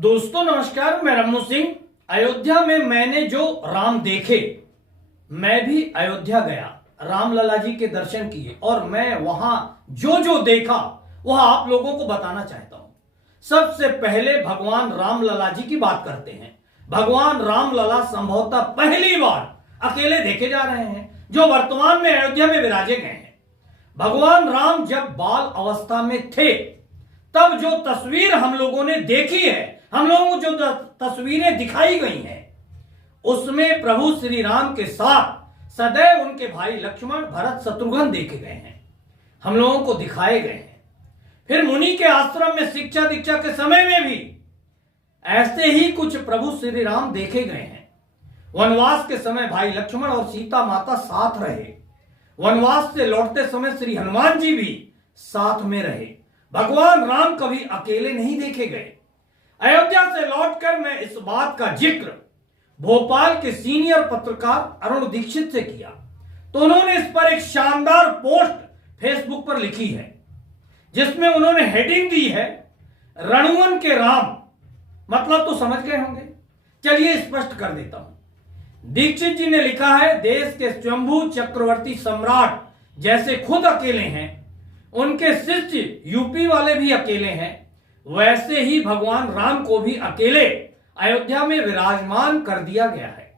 दोस्तों नमस्कार, मैं रमू सिंह। अयोध्या में मैंने जो राम देखे, मैं भी अयोध्या गया, रामलला जी के दर्शन किए और मैं वहां जो देखा वह आप लोगों को बताना चाहता हूं। सबसे पहले भगवान रामलला जी की बात करते हैं। भगवान रामलला संभवतः पहली बार अकेले देखे जा रहे हैं जो वर्तमान में अयोध्या में विराजे गए हैं। भगवान राम जब बाल अवस्था में थे तब जो तस्वीर हम लोगों ने देखी है, हम लोगों को जो तस्वीरें दिखाई गई हैं, उसमें प्रभु श्री राम के साथ सदैव उनके भाई लक्ष्मण, भरत, शत्रुघ्न देखे गए हैं, हम लोगों को दिखाए गए हैं। फिर मुनि के आश्रम में शिक्षा दीक्षा के समय में भी ऐसे ही कुछ प्रभु श्री राम देखे गए हैं। वनवास के समय भाई लक्ष्मण और सीता माता साथ रहे। वनवास से लौटते समय श्री हनुमान जी भी साथ में रहे। भगवान राम कभी अकेले नहीं देखे गए। अयोध्या से लौटकर मैं इस बात का जिक्र भोपाल के सीनियर पत्रकार अरुण दीक्षित से किया तो उन्होंने इस पर एक शानदार पोस्ट फेसबुक पर लिखी है जिसमें उन्होंने हेडिंग दी है, रणवन के राम। मतलब तो समझ गए होंगे, चलिए स्पष्ट कर देता हूं। दीक्षित जी ने लिखा है, देश के स्वयंभू चक्रवर्ती सम्राट जैसे खुद अकेले हैं, उनके शिष्य यूपी वाले भी अकेले हैं, वैसे ही भगवान राम को भी अकेले अयोध्या में विराजमान कर दिया गया है।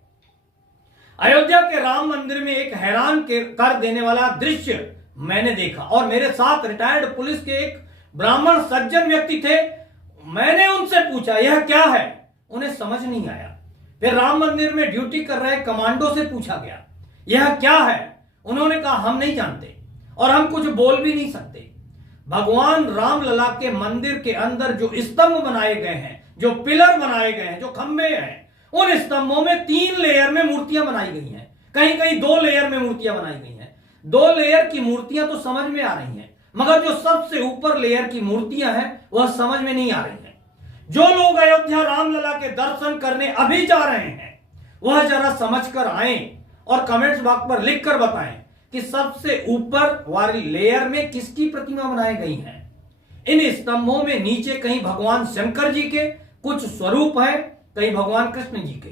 अयोध्या के राम मंदिर में एक हैरान कर देने वाला दृश्य मैंने देखा और मेरे साथ रिटायर्ड पुलिस के एक ब्राह्मण सज्जन व्यक्ति थे। मैंने उनसे पूछा यह क्या है, उन्हें समझ नहीं आया। फिर राम मंदिर में ड्यूटी कर रहे कमांडो से पूछा गया यह क्या है, उन्होंने कहा हम नहीं जानते और हम कुछ बोल भी नहीं सकते। भगवान रामलला के मंदिर के अंदर जो स्तंभ बनाए गए हैं, जो पिलर बनाए गए हैं, जो खंभे हैं, उन स्तंभों में 3 लेयर में मूर्तियां बनाई गई हैं। कहीं कहीं 2 लेयर में मूर्तियां बनाई गई हैं। 2 लेयर की मूर्तियां तो समझ में आ रही हैं, मगर जो सबसे ऊपर लेयर की मूर्तियां हैं वह समझ में नहीं आ रही हैं। जो लोग अयोध्या रामलला के दर्शन करने अभी जा रहे हैं वह जरा समझ कर आए और कमेंट्स बॉक्स पर लिख कर बताएं कि सबसे ऊपर वाली लेयर में किसकी प्रतिमा बनाई गई है। इन स्तंभों में नीचे कहीं भगवान शंकर जी के कुछ स्वरूप है, कहीं भगवान कृष्ण जी के,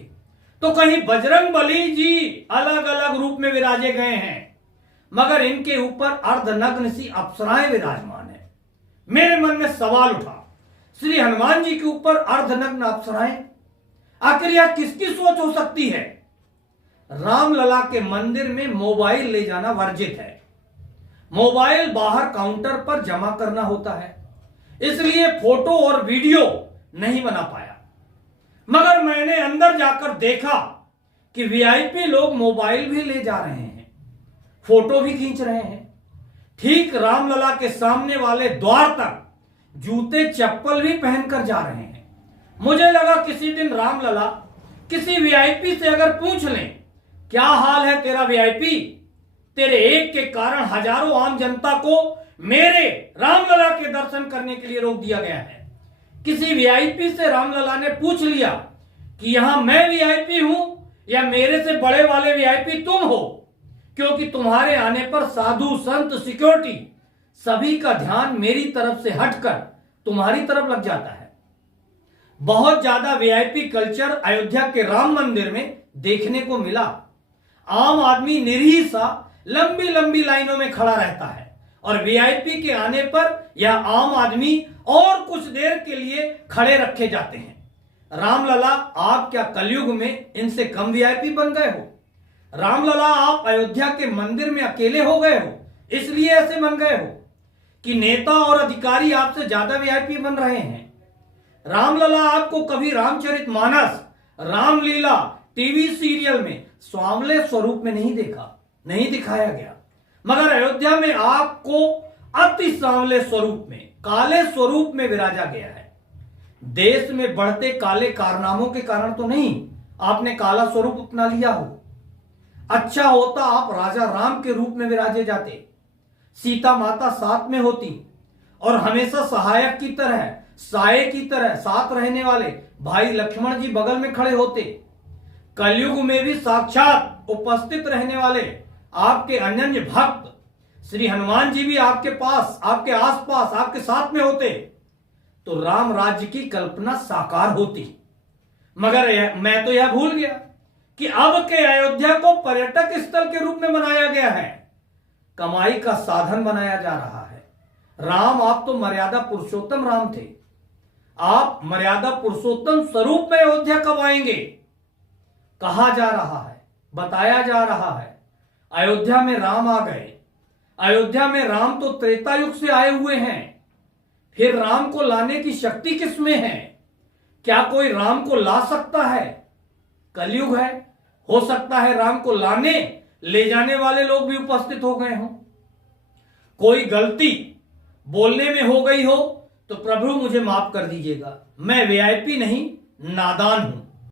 तो कहीं बजरंग बली जी अलग अलग रूप में विराजे गए हैं, मगर इनके ऊपर अर्धनग्न सी अप्सराएं विराजमान है। मेरे मन में सवाल उठा, श्री हनुमान जी के ऊपर अर्धनग्न अप्सराएं, आखिर यह किसकी सोच हो सकती है। रामलला के मंदिर में मोबाइल ले जाना वर्जित है। मोबाइल बाहर काउंटर पर जमा करना होता है, इसलिए फोटो और वीडियो नहीं बना पाया। मगर मैंने अंदर जाकर देखा कि वीआईपी लोग मोबाइल भी ले जा रहे हैं, फोटो भी खींच रहे हैं। ठीक रामलला के सामने वाले द्वार तक जूते चप्पल भी पहनकर जा रहे हैं। मुझे लगा किसी दिन रामलला किसी वीआईपी से अगर पूछ लें क्या हाल है तेरा वीआईपी, तेरे एक के कारण हजारों आम जनता को मेरे रामलला के दर्शन करने के लिए रोक दिया गया है। किसी वीआईपी से रामलला ने पूछ लिया कि यहां मैं वीआईपी हूं या मेरे से बड़े वाले वीआईपी तुम हो, क्योंकि तुम्हारे आने पर साधु संत सिक्योरिटी सभी का ध्यान मेरी तरफ से हटकर तुम्हारी तरफ लग जाता है। बहुत ज्यादा वीआईपी कल्चर अयोध्या के राम मंदिर में देखने को मिला। आम आदमी निरीह सा लंबी लंबी लाइनों में खड़ा रहता है और वीआईपी के आने पर यह आम आदमी और कुछ देर के लिए खड़े रखे जाते हैं। रामलला, आप क्या कलयुग में इनसे कम वीआईपी बन गए हो? रामलला, आप अयोध्या के मंदिर में अकेले हो गए हो, इसलिए ऐसे बन गए हो कि नेता और अधिकारी आपसे ज्यादा वीआईपी बन रहे हैं? रामलला, आपको कभी रामचरितमानस, रामलीला टीवी सीरियल में स्वावले स्वरूप में नहीं देखा, नहीं दिखाया गया, मगर अयोध्या में आपको अति सांवले स्वरूप में, काले स्वरूप में विराजा गया है। देश में बढ़ते काले कारनामों के कारण तो नहीं आपने काला स्वरूप अपना लिया हो। अच्छा होता आप राजा राम के रूप में विराजे जाते, सीता माता साथ में होती और हमेशा सहायक की तरह, साये की तरह साथ रहने वाले भाई लक्ष्मण जी बगल में खड़े होते। कलयुग में भी साक्षात उपस्थित रहने वाले आपके अनन्य भक्त श्री हनुमान जी भी आपके पास, आपके आसपास, आपके साथ में होते तो राम राज्य की कल्पना साकार होती। मगर मैं तो यह भूल गया कि अब के अयोध्या को पर्यटक स्थल के रूप में बनाया गया है, कमाई का साधन बनाया जा रहा है। राम, आप तो मर्यादा पुरुषोत्तम राम थे, आप मर्यादा पुरुषोत्तम स्वरूप में अयोध्या कब आएंगे? कहा जा रहा है, बताया जा रहा है, अयोध्या में राम आ गए। अयोध्या में राम तो त्रेता युग से आए हुए हैं, फिर राम को लाने की शक्ति किसमें है? क्या कोई राम को ला सकता है? कलयुग है, हो सकता है राम को लाने ले जाने वाले लोग भी उपस्थित हो गए हों। कोई गलती बोलने में हो गई हो तो प्रभु मुझे माफ कर दीजिएगा, मैं वीआईपी नहीं, नादान हूं।